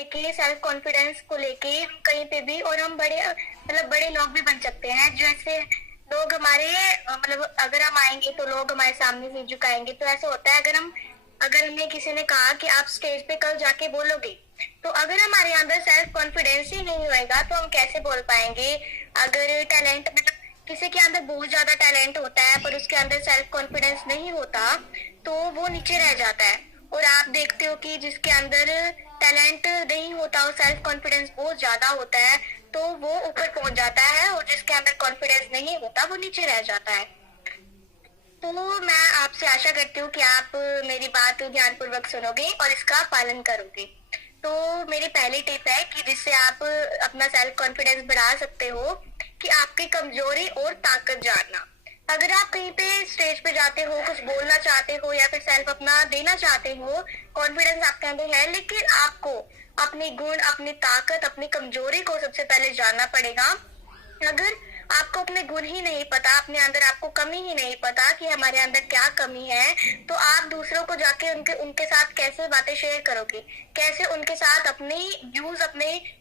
लेके, self confidence को लेके हम कहीं पे भी, और हम बड़े बड़े लोग भी बन सकते हैं। जैसे लोग हमारे अगर हम आएंगे तो लोग हमारे सामने से झुकाएंगे। तो ऐसा होता है, अगर हमें किसी ने कहा कि आप स्टेज पे कल जाके बोलोगे, तो अगर हमारे अंदर सेल्फ कॉन्फिडेंस ही नहीं होएगा तो हम कैसे बोल पाएंगे। अगर टैलेंट किसी के अंदर बहुत ज्यादा टैलेंट होता है पर उसके अंदर सेल्फ कॉन्फिडेंस नहीं होता तो वो नीचे रह जाता है। और आप देखते हो कि जिसके अंदर टैलेंट नहीं होता और सेल्फ कॉन्फिडेंस बहुत ज्यादा होता है तो वो ऊपर पहुंच जाता है, और जिसके अंदर कॉन्फिडेंस नहीं होता वो नीचे रह जाता है। तो मैं आपसे आशा करती हूँ कि आप मेरी बात ध्यानपूर्वक सुनोगे और इसका पालन करोगे। तो मेरी पहली टिप है कि जिससे आप अपना सेल्फ कॉन्फिडेंस बढ़ा सकते हो कि आपकी कमजोरी और ताकत जानना। अगर आप कहीं पे स्टेज पे जाते हो, कुछ बोलना चाहते हो या फिर सेल्फ अपना देना चाहते हो, कॉन्फिडेंस आपके अंदर है, लेकिन आपको अपने गुण, अपनी ताकत, अपनी कमजोरी को सबसे पहले जानना पड़ेगा। अगर आपको अपने गुण ही नहीं पता, अपने अंदर आपको कमी ही नहीं पता कि हमारे अंदर क्या कमी है, तो आप दूसरों को जाके उनके साथ कैसे बातें शेयर करोगे, कैसे उनके साथ अपने व्यूज,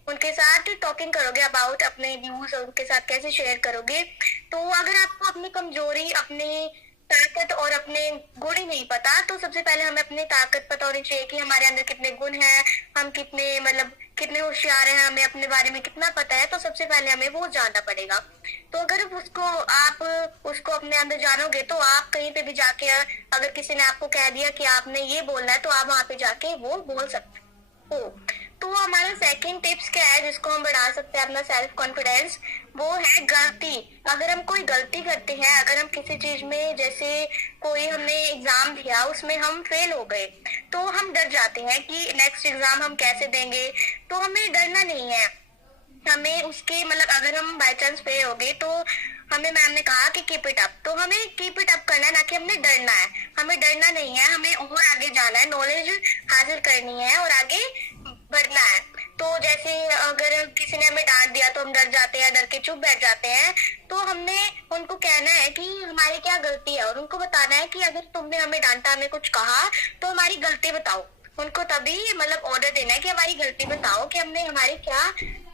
उनके साथ टॉकिंग करोगे अबाउट अपने व्यूज, उनके साथ कैसे शेयर करोगे। तो अगर आपको अपनी कमजोरी, अपनी ताकत और अपने गुण ही नहीं पता, तो सबसे पहले हमें अपनी ताकत पता होनी चाहिए कि हमारे अंदर कितने गुण हैं, हम कितने होशियार हैं, हमें अपने बारे में कितना पता है। तो सबसे पहले हमें वो जानना पड़ेगा। तो अगर आप उसको अपने अंदर जानोगे तो आप कहीं पे भी जाके, अगर किसी ने आपको कह दिया कि आपने ये बोलना है, तो आप वहां पे जाके वो बोल सकते हो। तो हमारा सेकंड टिप्स क्या है जिसको हम बढ़ा सकते हैं अपना सेल्फ कॉन्फिडेंस, वो है गलती। अगर हम कोई गलती करते हैं, अगर हम किसी चीज में, जैसे कोई हमने एग्जाम दिया उसमें हम फेल हो गए, तो हम डर जाते हैं कि नेक्स्ट एग्जाम हम कैसे देंगे। तो हमें डरना नहीं है, हमें उसके अगर हम बाय चांस फेल हो गए तो हमें मैम ने कहा कि कीप इट अप, तो हमें कीप इट अप करना है, ना कि हमने डरना है। हमें डरना नहीं है, हमें और आगे जाना है, नॉलेज हासिल करनी है और आगे बढ़ना है। तो जैसे अगर किसी ने हमें डांट दिया तो हम डर जाते हैं, डर के चुप बैठ जाते हैं। तो हमने उनको कहना है कि हमारी क्या गलती है, और उनको बताना है कि अगर तुमने हमें डांटा, हमें कुछ कहा, तो हमारी गलती बताओ। उनको तभी ऑर्डर देना है कि हमारी गलती बताओ, कि हमने, हमारी क्या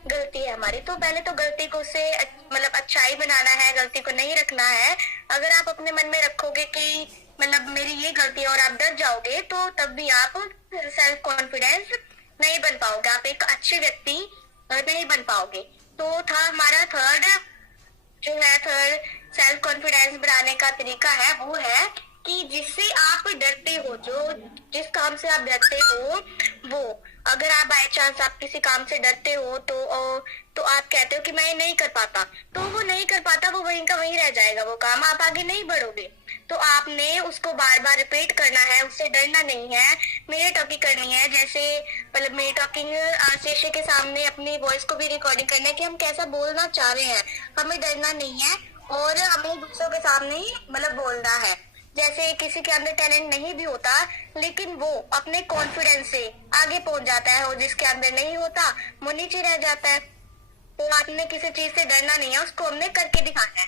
गलती है हमारी। तो पहले तो गलती को से अच्छाई बनाना है, गलती को नहीं रखना है। अगर आप अपने मन में रखोगे कि मेरी ये गलती है और आप डर जाओगे, तो तब भी आप सेल्फ कॉन्फिडेंस नहीं बन पाओगे, आप एक अच्छे व्यक्ति नहीं बन पाओगे। तो था हमारा थर्ड सेल्फ कॉन्फिडेंस बढ़ाने का तरीका है, वो है कि जिससे आप डरते हो, जिस काम से आप डरते हो, वो अगर आप बाय चांस आप किसी काम से डरते हो तो आप कहते हो कि मैं नहीं कर पाता, तो वो नहीं कर पाता, वो वहीं का वहीं रह जाएगा, वो काम, आप आगे नहीं बढ़ोगे। तो आपने उसको बार बार रिपीट करना है, उससे डरना नहीं है, मेरी टॉकिंग करनी है। जैसे मेरी टॉकिंग शीशे के सामने अपनी वॉइस को भी रिकॉर्डिंग करना है कि हम कैसा बोलना चाह रहे हैं, हमें डरना नहीं है और हमें दूसरों के सामने ही बोलना है। जैसे किसी के अंदर टैलेंट नहीं भी होता लेकिन वो अपने कॉन्फिडेंस से आगे पहुंच जाता है, और जिसके अंदर नहीं होता वो नीचे रह जाता है। तो आपने किसी चीज से डरना नहीं है, उसको हमने करके दिखाना है,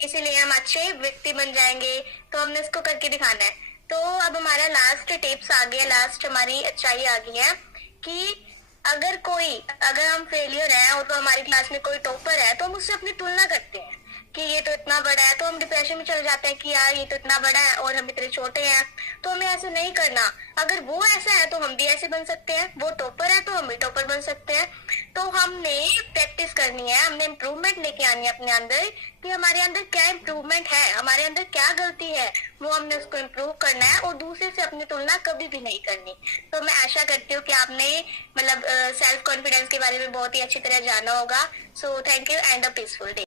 इसीलिए हम अच्छे व्यक्ति बन जाएंगे। तो हमने उसको करके दिखाना है। तो अब हमारा लास्ट टिप्स आ गया, लास्ट हमारी अच्छाई आ गई है कि अगर हम फेलियर है और तो हमारी क्लास में कोई टॉपर है, तो हम उससे अपनी तुलना करते हैं कि ये तो इतना बड़ा है, तो हम डिप्रेशन में चले जाते हैं कि यार ये तो इतना बड़ा है और हम इतने छोटे हैं। तो हमें ऐसे नहीं करना, अगर वो ऐसा है तो हम भी ऐसे बन सकते हैं, वो टॉपर है तो हम भी टॉपर बन सकते हैं। तो हमने प्रैक्टिस करनी है, हमने इम्प्रूवमेंट लेके आनी है अपने अंदर कि हमारे अंदर क्या इम्प्रूवमेंट है, हमारे अंदर क्या गलती है, वो हमने उसको इम्प्रूव करना है और दूसरे से अपनी तुलना कभी भी नहीं करनी। तो मैं आशा करती हूँ कि आपने सेल्फ कॉन्फिडेंस के बारे में बहुत ही अच्छी तरह जाना होगा। So thank you and a peaceful day.